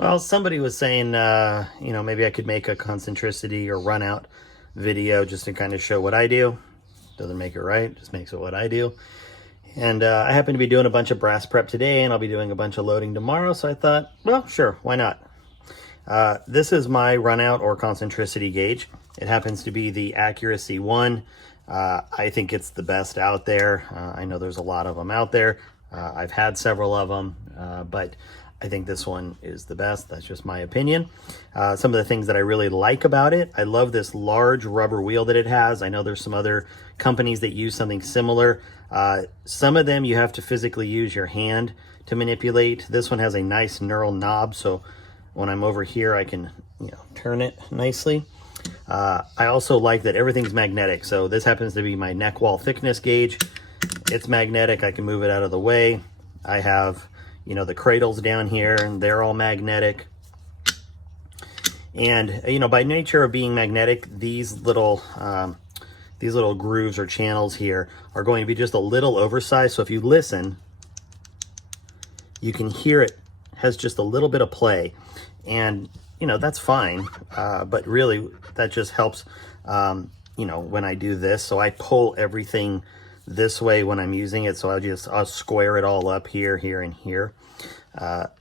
Well, somebody was saying, maybe I could make a concentricity or runout video just to kind of show what I do. Doesn't make it right, just makes it what I do. And I happen to be doing a bunch of brass prep today, and I'll be doing a bunch of loading tomorrow. So I thought, well, sure, why not? This is my runout or concentricity gauge. It happens to be the Accuracy 1. I think it's the best out there. I know there's a lot of them out there. I've had several of them, but I think this one is the best. That's just my opinion. Some of the things that I really like about it, I love this large rubber wheel that it has. I know there's some other companies that use something similar. Some of them you have to physically use your hand to manipulate. This one has a nice knurled knob, so when I'm over here, I can turn it nicely. I also like that everything's magnetic. So this happens to be my neck wall thickness gauge. It's magnetic. I can move it out of the way. I have, the cradles down here, and they're all magnetic. And, by nature of being magnetic, these little grooves or channels here are going to be just a little oversized. So if you listen, you can hear it has just a little bit of play. And, that's fine. But really, that just helps, when I do this. So I pull everything this way when I'm using it. So I'll square it all up here, here, and here.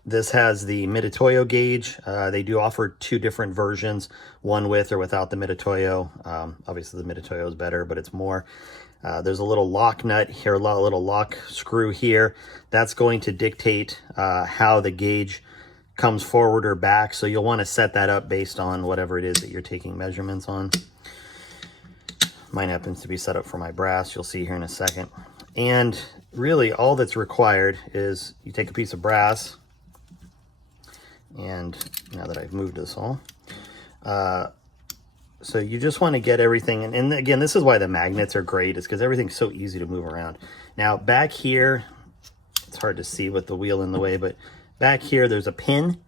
This has the Mitutoyo gauge. They do offer two different versions, one with or without the Mitutoyo. Obviously the Mitutoyo is better, but it's more. There's a little lock nut here, a little lock screw here. That's going to dictate how the gauge comes forward or back. So you'll want to set that up based on whatever it is that you're taking measurements on. Mine happens to be set up for my brass. You'll see here in a second. And really all that's required is you take a piece of brass, and now that I've moved this all, so you just want to get everything, and again, this is why the magnets are great, is because everything's so easy to move around. Now back here, it's hard to see with the wheel in the way, but back here there's a pin,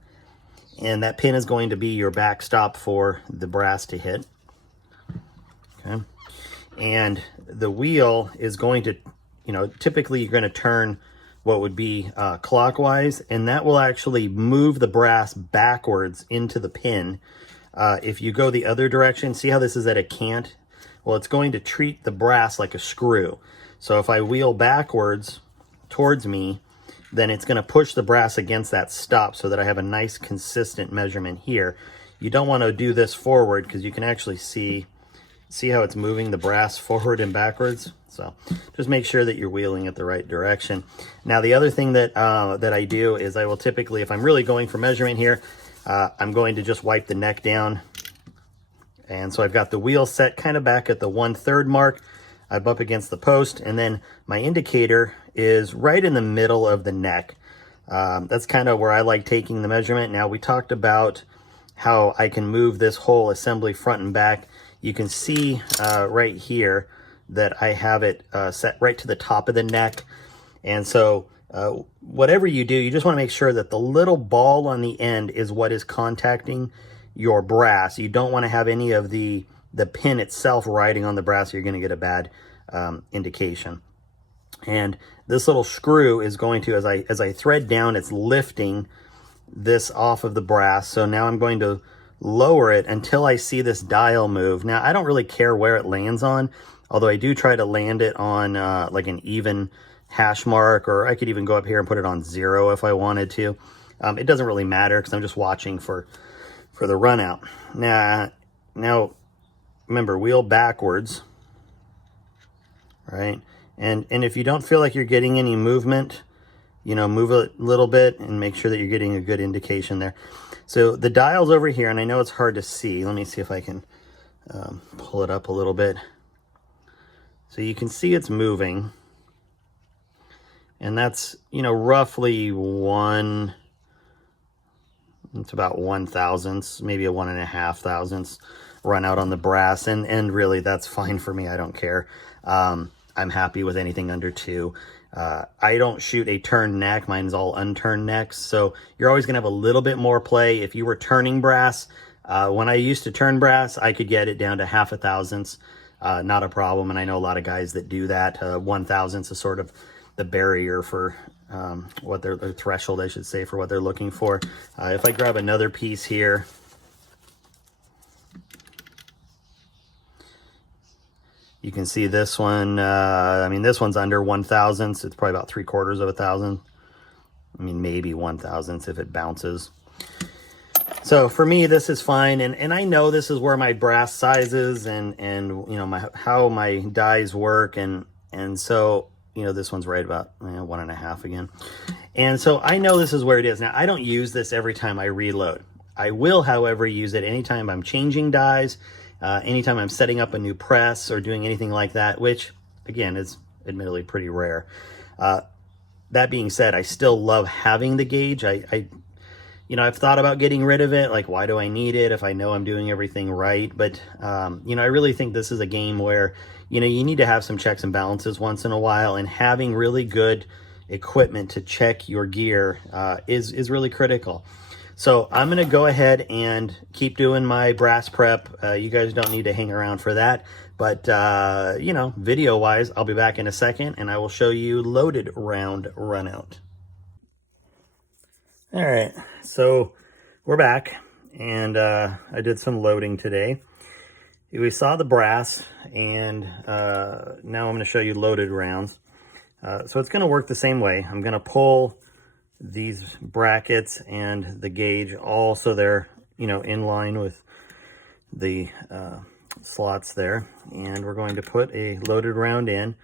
and that pin is going to be your backstop for the brass to hit. Okay. And the wheel is going to, typically you're going to turn what would be clockwise, and that will actually move the brass backwards into the pin. If you go the other direction, see how this is at a cant? Well, it's going to treat the brass like a screw. So if I wheel backwards towards me, then it's going to push the brass against that stop so that I have a nice consistent measurement here. You don't want to do this forward because you can actually see how it's moving the brass forward and backwards. So just make sure that you're wheeling it the right direction. Now the other thing that that I do is I will typically, if I'm really going for measurement here, I'm going to just wipe the neck down. And so I've got the wheel set kind of back at the 1/3 mark. I'm up against the post, and then my indicator is right in the middle of the neck. That's kind of where I like taking the measurement. Now we talked about how I can move this whole assembly front and back. You can see right here that I have it set right to the top of the neck. And so whatever you do, you just want to make sure that the little ball on the end is what is contacting your brass. You don't want to have any of the pin itself riding on the brass. You're going to get a bad indication. And this little screw is going to, as I thread down, it's lifting this off of the brass. So now I'm going to lower it until I see this dial move. Now, I don't really care where it lands on, although I do try to land it on like an even hash mark, or I could even go up here and put it on 0 if I wanted to. It doesn't really matter because I'm just watching for the run out. Now, remember, wheel backwards, right? And if you don't feel like you're getting any movement, move a little bit and make sure that you're getting a good indication there. So the dial's over here, and I know it's hard to see. Let me see if I can pull it up a little bit. So you can see it's moving. And that's, roughly it's about 1/1000, maybe a 1.5 thousandths run out on the brass. And really, that's fine for me. I don't care. I'm happy with anything under 2. I don't shoot a turned neck. Mine's all unturned necks. So you're always going to have a little bit more play. If you were turning brass, when I used to turn brass, I could get it down to 0.5 thousandths. Not a problem. And I know a lot of guys that do that. 1/1000 is sort of the barrier for what their threshold, I should say, for what they're looking for. If I grab another piece here, you can see this one. I mean, this one's under 1,000, so it's probably about 3/4 of a thousand. I mean, maybe 1,000 if it bounces. So for me, this is fine, and I know this is where my brass sizes and you know how my dies work, and so you know this one's right about 1.5 again, and so I know this is where it is. Now I don't use this every time I reload. I will, however, use it anytime I'm changing dies, anytime I'm setting up a new press or doing anything like that, which again is admittedly pretty rare. That being said, I still love having the gauge. You know, I've thought about getting rid of it. Like, why do I need it if I know I'm doing everything right? But, you know, I really think this is a game where, you know, you need to have some checks and balances once in a while, and having really good equipment to check your gear is really critical. So I'm going to go ahead and keep doing my brass prep. You guys don't need to hang around for that. But, you know, video-wise, I'll be back in a second, and I will show you loaded round runout. All right, so we're back, and I did some loading today. We saw the brass, and now I'm going to show you loaded rounds. So it's going to work the same way. I'm going to pull these brackets and the gauge all so they're, you know, in line with the slots there, and we're going to put a loaded round in.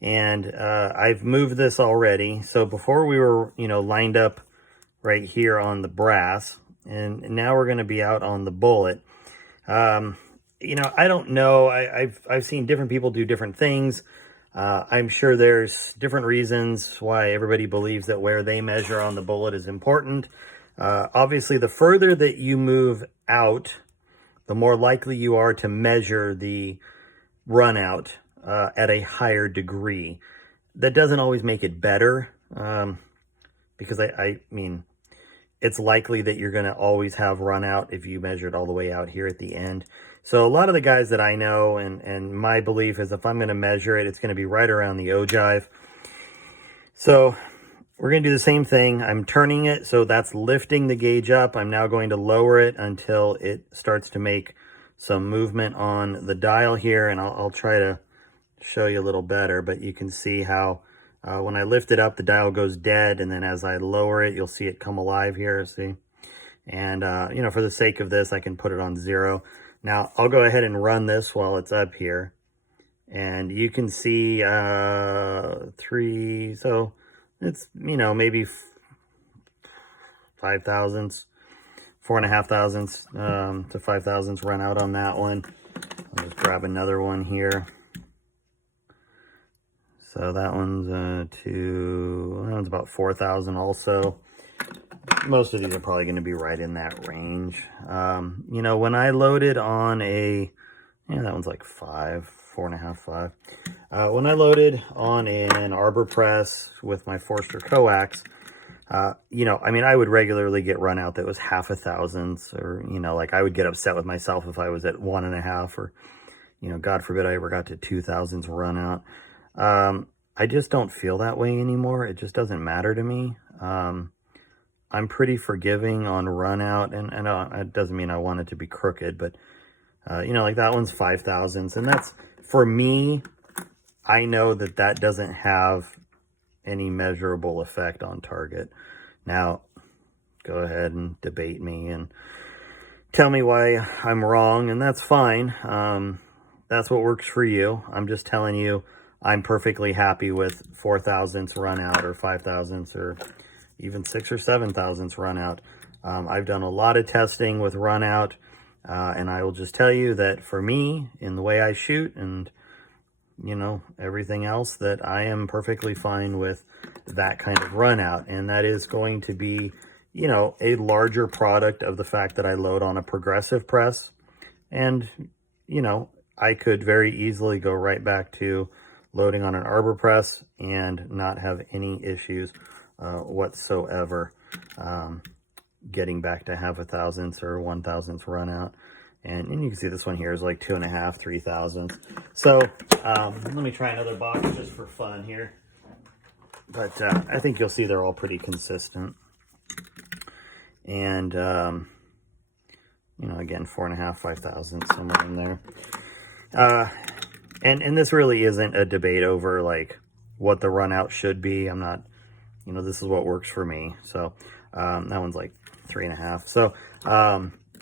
And I've moved this already. So before we were, you know, lined up right here on the brass, and now we're going to be out on the bullet. You know, I don't know. I've seen different people do different things. I'm sure there's different reasons why everybody believes that where they measure on the bullet is important. Obviously, the further that you move out, the more likely you are to measure the run out at a higher degree. That doesn't always make it better, because I mean, it's likely that you're going to always have run out if you measure it all the way out here at the end. So a lot of the guys that I know, and my belief is if I'm going to measure it, it's going to be right around the ogive. So we're going to do the same thing. I'm turning it, so that's lifting the gauge up. I'm now going to lower it until it starts to make some movement on the dial here, and I'll try to show you a little better, but you can see how when I lift it up, the dial goes dead, and then as I lower it, you'll see it come alive here, see? And, you know, for the sake of this, I can put it on 0. Now, I'll go ahead and run this while it's up here, and you can see 3, so it's, you know, maybe 5 thousandths, 4.5 thousandths to 5 thousandths run out on that one. I'll just grab another one here. So that one's that one's about 4,000 also. Most of these are probably going to be right in that range. You know, when I loaded on that one's like 5, 4.5, 5. When I loaded on an arbor press with my Forster coax, you know, I mean, I would regularly get run out that was 0.5 thousandths, or, you know, like I would get upset with myself if I was at 1.5, or, you know, God forbid I ever got to 2 thousandths run out. I just don't feel that way anymore. It just doesn't matter to me. I'm pretty forgiving on run out, and it doesn't mean I want it to be crooked, but, you know, like that one's 5 thousandths, and that's, for me, I know that that doesn't have any measurable effect on target. Now, go ahead and debate me and tell me why I'm wrong, and that's fine. That's what works for you. I'm just telling you, I'm perfectly happy with 4 thousandths run out, or 5 thousandths, or even 6 or 7 thousandths run out. I've done a lot of testing with run out, and I will just tell you that for me, in the way I shoot, and, you know, everything else, that I am perfectly fine with that kind of run out. And that is going to be, you know, a larger product of the fact that I load on a progressive press. And, you know, I could very easily go right back to loading on an arbor press and not have any issues whatsoever getting back to 0.5 thousandths or 1 thousandths run out. And you can see this one here is like 2.5, 3 thousandths. So let me try another box just for fun here. but I think you'll see they're all pretty consistent. And, you know, again, 4.5, 5,000, somewhere in there. And this really isn't a debate over like what the Runout should be. I'm not, you know, this is what works for me. So that one's like 3.5. So,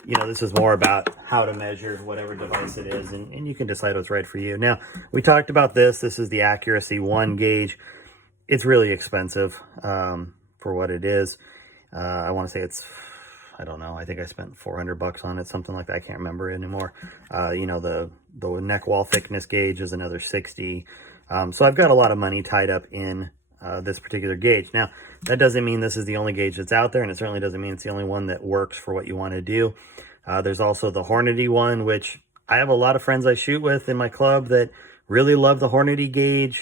you know, this is more about how to measure whatever device it is, and you can decide what's right for you. Now, we talked about this. This is the Accuracy 1 gauge. It's really expensive for what it is. I want to say it's, I don't know, I think I spent 400 bucks on it, something like that. I can't remember anymore. You know, the neck wall thickness gauge is another 60. So I've got a lot of money tied up in this particular gauge. Now, that doesn't mean this is the only gauge that's out there, and it certainly doesn't mean it's the only one that works for what you want to do. There's also the Hornady one, which I have a lot of friends I shoot with in my club that really love the Hornady gauge.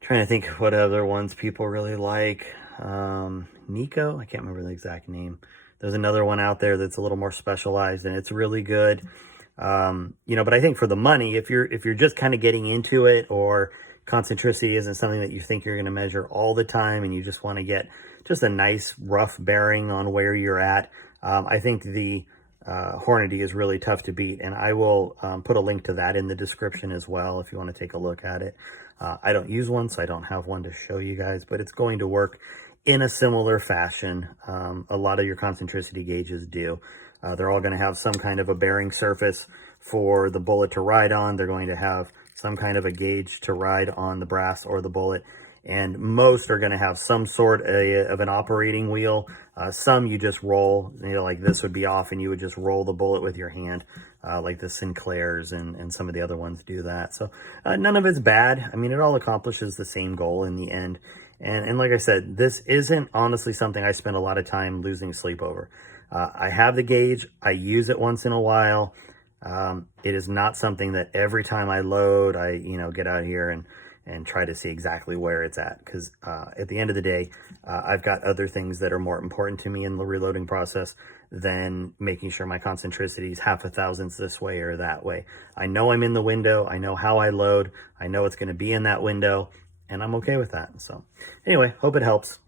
Trying to think what other ones people really like. Nico, I can't remember the exact name. There's another one out there that's a little more specialized, and it's really good. You know, but I think for the money, if you're just kind of getting into it, or concentricity isn't something that you think you're going to measure all the time, and you just want to get just a nice rough bearing on where you're at, I think the Hornady is really tough to beat, and I will put a link to that in the description as well if you want to take a look at it. I don't use one, so I don't have one to show you guys, but it's going to work in a similar fashion. A lot of your concentricity gauges do. They're all going to have some kind of a bearing surface for the bullet to ride on. They're going to have some kind of a gauge to ride on the brass or the bullet. And most are going to have some sort of an operating wheel. Some you just roll, you know, like this would be off and you would just roll the bullet with your hand, like the Sinclairs and some of the other ones do that. So none of it's bad. I mean, it all accomplishes the same goal in the end. And like I said, this isn't honestly something I spend a lot of time losing sleep over. I have the gauge. I use it once in a while. It is not something that every time I load, I, you know, get out here and try to see exactly where it's at. Because at the end of the day, I've got other things that are more important to me in the reloading process than making sure my concentricity is half a thousandths this way or that way. I know I'm in the window. I know how I load. I know it's going to be in that window, and I'm okay with that. So anyway, hope it helps.